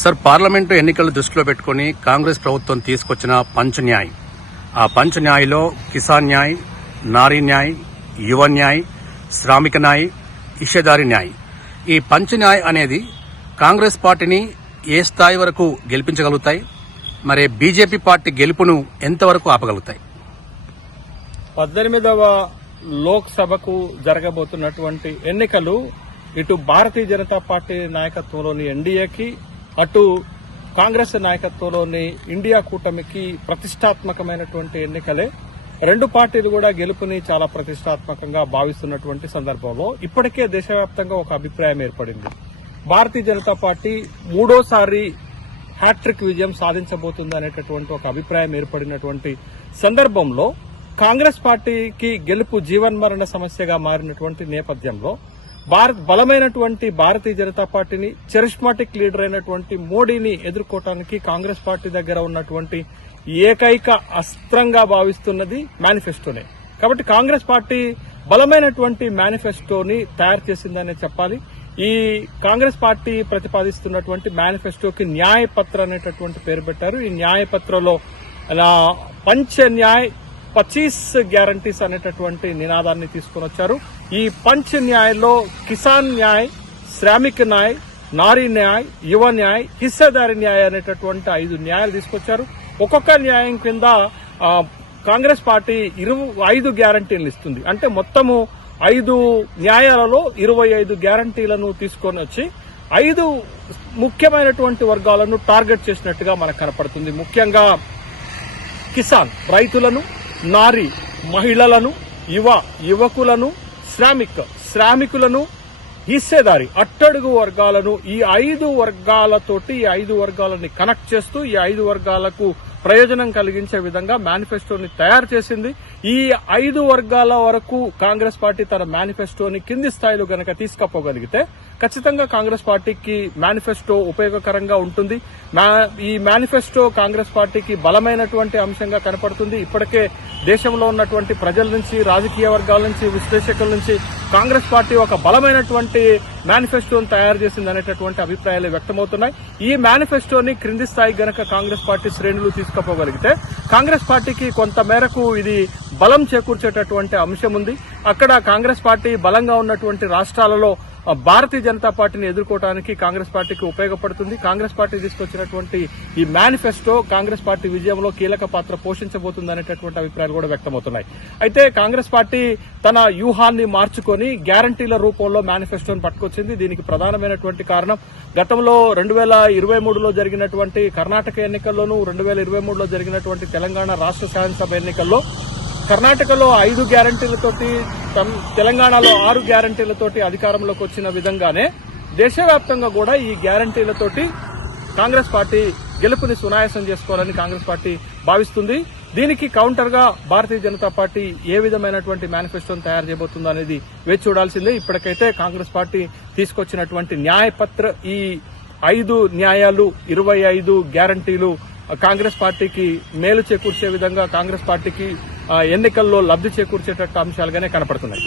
Sir, parliament ఎన్నికలు దృష్టిలో పెట్టుకుని కాంగ్రెస్ ప్రభుత్వం తీసుకొచ్చిన పంచ్ న్యాయ్, ఆ పంచ్ న్యాయ్లో కిసాన్ న్యాయ్, నారీ న్యాయ్, యువ న్యాయ్, శ్రామిక న్యాయ్, ఇషేదారి న్యాయ్, ఈ పంచ్ న్యాయ్ అనేది కాంగ్రెస్ పార్టీని ఏ స్థాయి వరకు గెలిపించగలుగుతాయి? మరి బీజేపీ పార్టీ గెలుపును ఎంతవరకు ఆపగలుగుతాయి? 18వ లోక్సభకు జరగబోతున్నటువంటి ఎన్నికలు ఇటు భారతీయ జనతా పార్టీ నాయకత్వంలోని ఎన్డీఏకి, అటు కాంగ్రెస్ నాయకత్వంలోని ఇండియా కూటమికి ప్రతిష్టాత్మకమైనటువంటి ఎన్నికలే. రెండు పార్టీలు కూడా గెలుపుని చాలా ప్రతిష్టాత్మకంగా భావిస్తున్నటువంటి సందర్భంలో ఇప్పటికే దేశవ్యాప్తంగా ఒక అభిప్రాయం ఏర్పడింది. భారతీయ జనతా పార్టీ మూడోసారి హ్యాట్రిక్ విజయం సాధించబోతుంది అనేటటువంటి ఒక అభిప్రాయం ఏర్పడినటువంటి సందర్భంలో కాంగ్రెస్ పార్టీకి గెలుపు జీవన్మరణ సమస్యగా మారినటువంటి నేపథ్యంలో బలమైనటువంటి భారతీయ జనతా పార్టీని, చరిష్మాటిక్ లీడర్ అయినటువంటి మోడీని ఎదుర్కోవటానికి కాంగ్రెస్ పార్టీ దగ్గర ఉన్నటువంటి ఏకైక అస్త్రంగా భావిస్తున్నది మేనిఫెస్టోనే. కాబట్టి కాంగ్రెస్ పార్టీ బలమైనటువంటి మేనిఫెస్టోని తయారు చేసిందనే చెప్పాలి. ఈ కాంగ్రెస్ పార్టీ ప్రతిపాదిస్తున్నటువంటి మేనిఫెస్టోకి న్యాయపత్ర అనేటటువంటి పేరు పెట్టారు. ఈ న్యాయపత్రలో పంచ్ న్యాయ్ 25 గ్యారంటీస్ అనేటటువంటి నినాదాన్ని తీసుకుని వచ్చారు. ఈ పంచ్ న్యాయ్లో కిసాన్ న్యాయ్, శ్రామిక్ న్యాయ్, నారీ న్యాయ్, యువ న్యాయ్, హిస్సేదారి న్యాయ్ అనేటటువంటి 5 న్యాయాలు తీసుకొచ్చారు. ఒక్కొక్క న్యాయం కింద కాంగ్రెస్ పార్టీ 25 గ్యారంటీలు ఇస్తుంది. అంటే మొత్తము 5 న్యాయాలలో 25 గ్యారంటీలను తీసుకొని వచ్చి 5 ముఖ్యమైనటువంటి వర్గాలను టార్గెట్ చేసినట్టుగా మనకు కనపడుతుంది. ముఖ్యంగా కిసాన్ రైతులను, నారీ మహిళలను, యువకులను, శ్రామికులను, హిస్సేదారి అట్టడుగు వర్గాలను, ఈ 5 వర్గాలతోటి ఈ 5 వర్గాలని కనెక్ట్ చేస్తూ ఈ 5 వర్గాలకు ప్రయోజనం కలిగించే విధంగా మేనిఫెస్టోని తయారు చేసింది. ఈ 5 వర్గాల వరకు కాంగ్రెస్ పార్టీ తన మేనిఫెస్టోని కింది స్థాయిలో గనక తీసుకుపోగలిగితే ఖచ్చితంగా కాంగ్రెస్ పార్టీకి మేనిఫెస్టో ఉపయోగకరంగా ఉంటుంది. ఈ మేనిఫెస్టో కాంగ్రెస్ పార్టీకి బలమైనటువంటి అంశంగా కనపడుతుంది. ఇప్పటికే దేశంలో ఉన్నటువంటి ప్రజల నుంచి, రాజకీయ వర్గాల నుంచి, విశ్లేషకుల నుంచి కాంగ్రెస్ పార్టీ ఒక బలమైనటువంటి మేనిఫెస్టోను తయారు చేసింది అనేటటువంటి అభిప్రాయాలు వ్యక్తమవుతున్నాయి. ఈ మేనిఫెస్టోని క్రింది స్థాయి గనక కాంగ్రెస్ పార్టీ శ్రేణులు తీసుకుపోగలిగితే కాంగ్రెస్ పార్టీకి కొంత మేరకు ఇది బలం చేకూర్చేటటువంటి అంశం ఉంది. అక్కడ కాంగ్రెస్ పార్టీ బలంగా ఉన్నటువంటి రాష్ట్రాలలో భారతీయ జనతా పార్టీని ఎదుర్కోవడానికి కాంగ్రెస్ పార్టీకి ఉపయోగపడుతుంది. కాంగ్రెస్ పార్టీ తీసుకొచ్చినటువంటి ఈ మేనిఫెస్టో కాంగ్రెస్ పార్టీ విజయంలో కీలక పాత్ర పోషించబోతుంది అనేటటువంటి అభిప్రాయాలు కూడా వ్యక్తమవుతున్నాయి. అయితే కాంగ్రెస్ పార్టీ తన వ్యూహాన్ని మార్చుకొని గ్యారంటీల రూపంలో మేనిఫెస్టోను పట్టుకొచ్చింది. దీనికి ప్రధానమైనటువంటి కారణం గతంలో 2023లో జరిగినటువంటి కర్ణాటక ఎన్నికల్లోనూ 2023లో జరిగినటువంటి తెలంగాణ రాష్ట్ర శాసనసభ ఎన్నికల్లో కర్ణాటకలో 5 గ్యారంటీలతోటి, తెలంగాణలో 6 గ్యారంటీలతోటి అధికారంలోకి వచ్చిన విధంగానే దేశవ్యాప్తంగా కూడా ఈ గ్యారంటీలతోటి కాంగ్రెస్ పార్టీ గెలుపుని సునాయాసం చేసుకోవాలని కాంగ్రెస్ పార్టీ భావిస్తుంది. దీనికి కౌంటర్ గా భారతీయ జనతా పార్టీ ఏ విధమైనటువంటి మేనిఫెస్టోను తయారు చేయబోతుందో అనేది వేచి చూడాల్సిందే. ఇప్పటికైతే కాంగ్రెస్ పార్టీ తీసుకొచ్చినటువంటి న్యాయపత్ర, ఈ 5 న్యాయాలు, 25 గ్యారంటీలు కాంగ్రెస్ పార్టీకి మేలు చేకూర్చే విధంగా, కాంగ్రెస్ పార్టీకి ఎన్నికల్లో లబ్ధి చేకూర్చేటట్టు అంశాలుగానే కనపడుతున్నాయి.